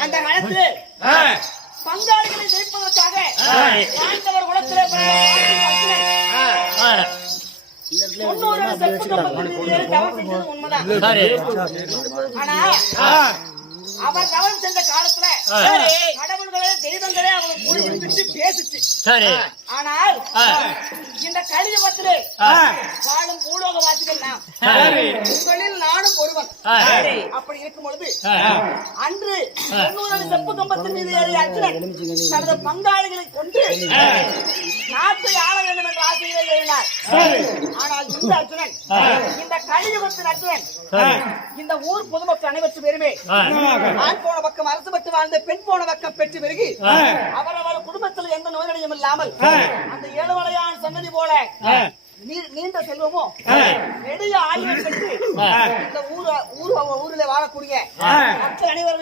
அன்று பங்காளிகளை ஜெயிப்பதற்காக பாண்டவர் குலத்திலே அவர் தவம் செஞ்ச காலத்துல கடவுள்களே தெய்வங்களே அவங்களுக்கு பேசுச்சு. சரி. ஆனால் இந்த கலியுகத்திலே வாழும் பூலோக வாசிகள் நாம் உங்களில் நானும் ஒருவன் அப்படி இருக்கும் பொழுது அன்று தொண்ணூறு செப்பு கம்பத்தின் மீது ஏறிய அர்ஜுனன் தனது பங்காளிகளை கொண்டு நாட்டை ஆள வேண்டும் என்ற ஆசையிலே ஏறினார். ஆனால் இந்த அர்ஜுனன் இந்த கலியுகத்தின் அர்ஜுனன் இந்த ஊர் பொதுமக்கள் அனைவரும் பேருமே. ஆண் போன பக்கம் அரசு பெற்று வாழ்ந்த பெண் போன பக்கம் பெற்று பெருகி அவரவர் குடும்பத்தில் எந்த நோய்நடையும் இல்லாமல் அந்த ஏழுமலையான் சன்னதி போல நீண்ட செல்வமோ நெடிய ஆயுள் பெற்று இந்த ஊர் ஊரில் வாழக்கூடிய மக்கள் அனைவருமே